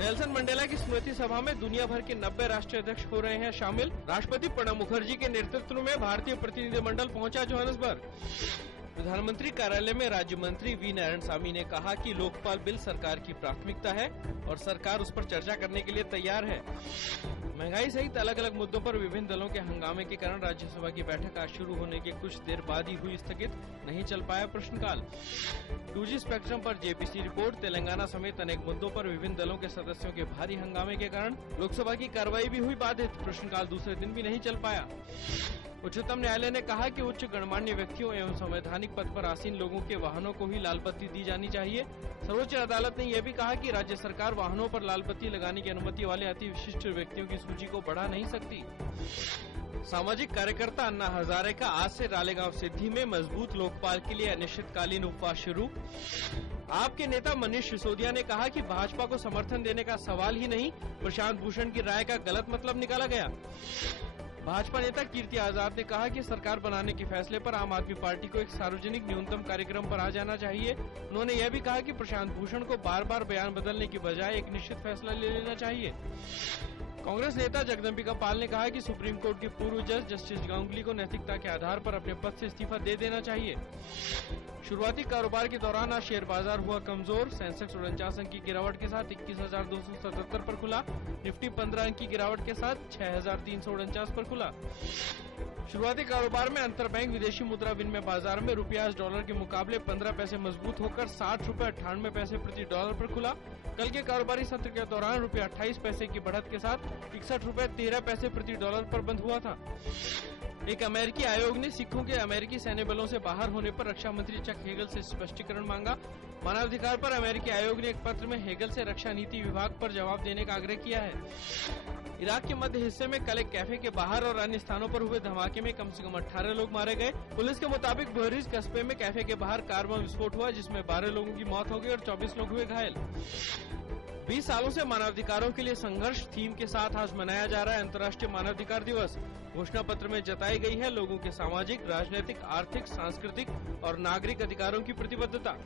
Nelson Mandela की स्मृति सभा में दुनिया भर के 90 राष्ट्रीय अध्यक्ष हो रहे हैं शामिल। राष्ट्रपति प्रणब मुखर्जी के नेतृत्व में भारतीय प्रतिनिधिमंडल पहुंचा जोहान्सबर्ग। प्रधानमंत्री कार्यालय में राज्य मंत्री वी नारायणस्वामी ने कहा कि लोकपाल बिल सरकार की प्राथमिकता है और सरकार उस पर चर्चा करने के लिए तैयार है। महंगाई सहित अलग अलग मुद्दों पर विभिन्न दलों के हंगामे के कारण राज्यसभा की बैठक आज शुरू होने के कुछ देर बाद ही हुई स्थगित, नहीं चल पाया प्रश्नकाल। 2G स्पेक्ट्रम पर जेपीसी रिपोर्ट, तेलंगाना समेत अनेक मुद्दों पर विभिन्न दलों के सदस्यों के भारी हंगामे के कारण लोकसभा की कार्रवाई भी हुई बाधित, प्रश्नकाल दूसरे दिन भी नहीं चल पाया। उच्चतम न्यायालय ने कहा कि उच्च गणमान्य व्यक्तियों एवं संवैधानिक पद पर आसीन लोगों के वाहनों को ही लाल बत्ती दी जानी चाहिए। सर्वोच्च अदालत ने यह भी कहा कि राज्य सरकार वाहनों पर लाल बत्ती लगाने की अनुमति वाले अति विशिष्ट व्यक्तियों की सूची को बढ़ा नहीं सकती। सामाजिक कार्यकर्ता अन्ना हजारे का आज से रालेगांव सिद्धि में मजबूत लोकपाल के लिए अनिश्चितकालीन उपवास शुरू। आपके नेता मनीष सिसोदिया ने कहा कि भाजपा को समर्थन देने का सवाल ही नहीं, प्रशांत भूषण की राय का गलत मतलब निकाला गया। भाजपा नेता कीर्ति आजाद ने कहा कि सरकार बनाने के फैसले पर आम आदमी पार्टी को एक सार्वजनिक न्यूनतम कार्यक्रम पर आ जाना चाहिए। उन्होंने यह भी कहा कि प्रशांत भूषण को बार बार बयान बदलने की बजाय एक निश्चित फैसला ले लेना चाहिए। कांग्रेस नेता जगदम्बिका पाल ने कहा कि सुप्रीम कोर्ट के पूर्व जज जस्टिस गांगुली को नैतिकता के आधार पर अपने पद से इस्तीफा दे देना चाहिए। शुरुआती कारोबार के दौरान आज शेयर बाजार हुआ कमजोर। सेंसेक्स 49 अंक की गिरावट के साथ 21,277 पर खुला। निफ्टी 15 अंक की गिरावट के साथ 6,349 पर खुला। शुरुआती कारोबार में अंतरबैंक विदेशी मुद्रा विनिमय बाजार में रुपया आज डॉलर के मुकाबले 15 पैसे मजबूत होकर 60 रुपये 98 पैसे प्रति डॉलर पर खुला। कल के कारोबारी सत्र के दौरान रुपया 28 पैसे की बढ़त के साथ 61 रुपये 13 पैसे प्रति डॉलर पर बंद हुआ था। एक अमेरिकी आयोग ने सिखों के अमेरिकी सैन्य बलों से बाहर होने पर रक्षा मंत्री चक हेगल से स्पष्टीकरण मांगा। मानवाधिकार पर अमेरिकी आयोग ने एक पत्र में हेगल से रक्षा नीति विभाग पर जवाब देने का आग्रह किया है। इराक के मध्य हिस्से में कल एक कैफे के बाहर और अन्य स्थानों पर हुए धमाके में कम से कम 18 लोग मारे गए। पुलिस के मुताबिक बहरीज कस्बे में कैफे के बाहर कार बम विस्फोट हुआ, जिसमें 12 लोगों की मौत हो गई और 24 लोग हुए घायल। 20 सालों से मानवाधिकारों के लिए संघर्ष थीम के साथ आज मनाया जा रहा है अंतर्राष्ट्रीय मानवाधिकार दिवस। घोषणा पत्र में जताई गई है लोगों के सामाजिक, राजनीतिक, आर्थिक, सांस्कृतिक और नागरिक अधिकारों की प्रतिबद्धता।